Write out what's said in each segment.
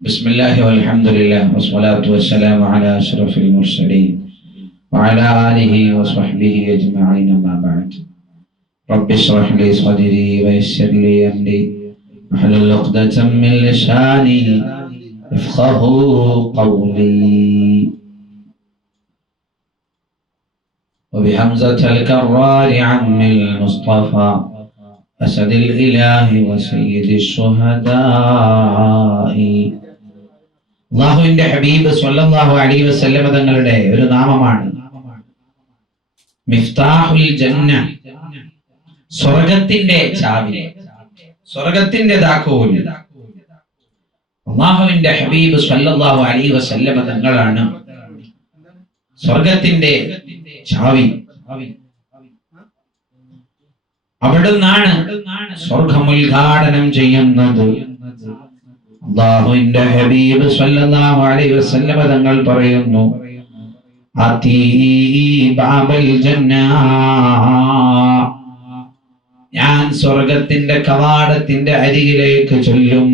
بسم الله والحمد لله والصلاة والسلام على أشرف المرسلين وعلى آله وصحبه أجمعين ما بعد رب اشرح لي صدري ويسر لي أمري واحلل عقدة من لساني يفقه قولي وبحمزة الكرار عم المصطفى أسد الإله وسيد الشهداء അള്ളാഹുവിന്റെ ഹബീബ് സ്വല്ലല്ലാഹു അലൈഹി വസല്ലമ തങ്ങളുടെ ഒരു നാമമാണ്. ജന്ന സ്വർഗത്തിന്റെ ചാവി സ്വർഗത്തിന്റെ അള്ളാഹുവിന്റെ ഹബീബ് സ്വല്ലല്ലാഹു അലൈഹി വസല്ലമ തങ്ങളാണ് സ്വർഗത്തിന്റെ ചാവി. അവിടുന്നാണ് സ്വർഗം ഉദ്ഘാടനം ചെയ്യുന്നത്. അള്ളാഹുവിന്റെ ഹബീബ് സല്ലല്ലാഹു അലൈഹി വസല്ലമ തങ്ങൾ പറയുന്നു ഞാൻ സ്വർഗത്തിന്റെ കവാടത്തിന്റെ അരികിലേക്ക് ചൊല്ലും.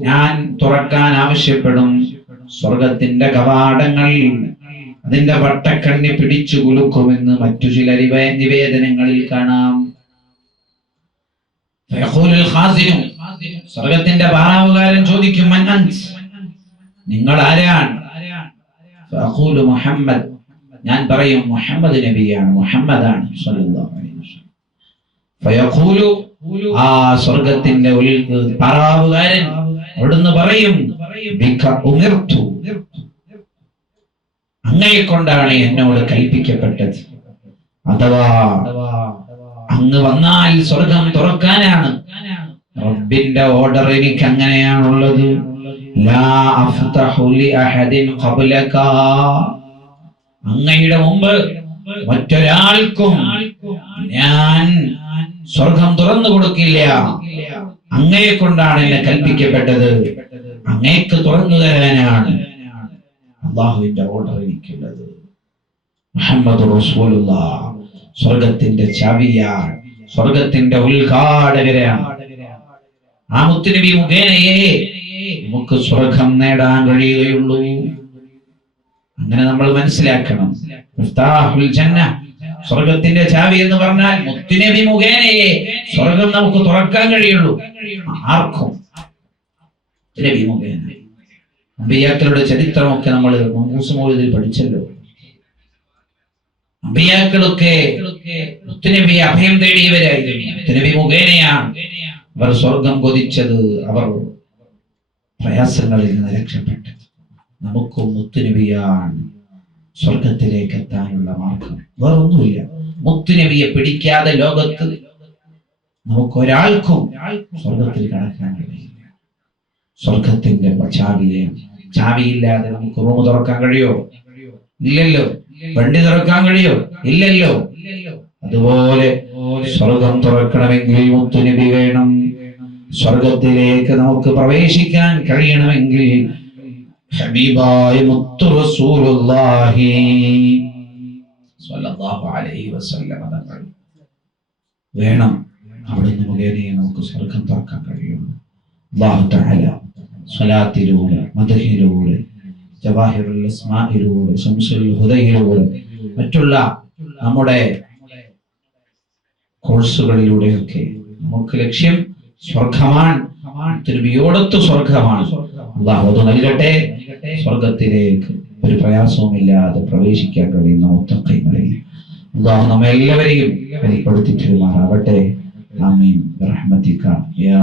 ഞാൻ തുറക്കാൻ ആവശ്യപ്പെടും സ്വർഗത്തിന്റെ കവാടങ്ങൾ. അതിന്റെ വട്ടക്കണ്ണി പിടിച്ചു കുലുക്കുമെന്ന് മറ്റു ചില നിവേ- നിവേദനങ്ങളിൽ കാണാം. സ്വർഗത്തിന്റെ പാറാവുകാരൻ ചോദിക്കും "മൻ നിങ്ങൾ ആരാണ്? മുഹമ്മദ്. ഞാൻ പറയും മുഹമ്മദ് നബിയാണ് മുഹമ്മദാണ്. ആ സ്വർഗത്തിന്റെ പറാവുകാരൻ അവിടുന്ന് പറയും. അങ്ങയെ കൊണ്ടാണ് എന്നോട് കൽപ്പിക്കപ്പെട്ടത്. അഥവാ അങ്ങ് വന്നാൽ സ്വർഗം തുറക്കാനാണ്. റബ്ബിന്റെ ഓർഡർ എനിക്ക് അങ്ങനെയാണുള്ളത്. അങ്ങയുടെ മുമ്പ് മറ്റൊരാൾക്കും ഞാൻ സ്വർഗം തുറന്നു കൊടുക്കില്ല. അങ്ങയെ കൊണ്ടാണ് എന്നെ കൽപ്പിക്കപ്പെട്ടത്. അങ്ങേക്ക് തുറന്നു തരാനാണ് അള്ളാഹുവിന്റെ ഓർഡർ എനിക്കുള്ളത്. മുഹമ്മദ് റസൂലുള്ള. സ്വർഗത്തിന്റെ ചാവിയാർ സ്വർഗത്തിന്റെ ഉദ്ഘാടകരാണ്. ആ മുത്തുനബി മുഖേനയെ നമുക്ക് സ്വർഗം നേടാൻ കഴിയുകയുള്ളൂ. അങ്ങനെ നമ്മൾ മനസ്സിലാക്കണം. സ്വർഗത്തിന്റെ ചാവി എന്ന് പറഞ്ഞാൽ മുത്തുനബി മുഖേനയെ സ്വർഗം നമുക്ക് തുറക്കാൻ കഴിയുള്ളൂ. ആർക്കും? മുഖേന. ചരിത്രമൊക്കെ നമ്മൾ മൗസമോദിൽ പഠിച്ചല്ലോ. അമ്പിയാക്കളൊക്കെ മുത്തുനബിയെ അഭയം തേടിയവരായിരുന്നു. മുത്തുനബി മുഖേനയാണ് അവർ സ്വർഗം കൊതിച്ചത്. അവർ പ്രയാസങ്ങളിൽ നിന്ന് രക്ഷപ്പെട്ടത്. നമുക്കും മുത്തുനബിയാണ് സ്വർഗത്തിലേക്ക് എത്താനുള്ള മാർഗം. വേറൊന്നുമില്ല. മുത്തുനബിയെ പിടിക്കാതെ ലോകത്ത് നമുക്ക് ഒരാൾക്കും സ്വർഗത്തിൽ കടക്കാൻ കഴിയില്ല. സ്വർഗത്തിന്റെ ചാവിയെ ചാവിയില്ലാതെ നമുക്ക് റൂം തുറക്കാൻ കഴിയോ? ഇല്ലല്ലോ. വണ്ടി തുറക്കാൻ കഴിയോ? ഇല്ലല്ലോ. അതുപോലെ സ്വർഗം തുറക്കണമെങ്കിൽ മുത്തുനബി വേണം. സ്വർഗത്തിലേക്ക് നമുക്ക് പ്രവേശിക്കാൻ കഴിയണമെങ്കിൽ ഹബീബായ മുത്തു റസൂലുള്ളാഹി സ്വല്ലല്ലാഹു അലൈഹി വസല്ലമ തങ്ങൾ വേണം. അവിടുന്ന് മുഖേനയെ നമുക്ക് സ്വർഗം തുറക്കാൻ കഴിയുള്ളൂ. അല്ലാഹു തആല സ്വലാത്തിലൂടെ മദഹിലൂടെ ജവാഹിറുൽ ഹുദയിലൂടെ മറ്റുള്ള നമ്മുടെ കോഴ്സുകളിലൂടെയൊക്കെ നമുക്ക് ലക്ഷ്യം സ്വർഗമാണ്. തിരുവിയോടത്ത് സ്വർഗമാണ്. അള്ളാഹു നൽകട്ടെ. സ്വർഗത്തിലേക്ക് ഒരു പ്രയാസവുമില്ലാതെ പ്രവേശിക്കാൻ കഴിയുന്ന മുത്തക്കൈകളിൽ അള്ളാഹു നമ്മെ എല്ലാവരെയും വെളിപ്പെടുത്തി തരുമാറാവട്ടെ. ആമീൻ. റഹ്മത്തിക്ക യാ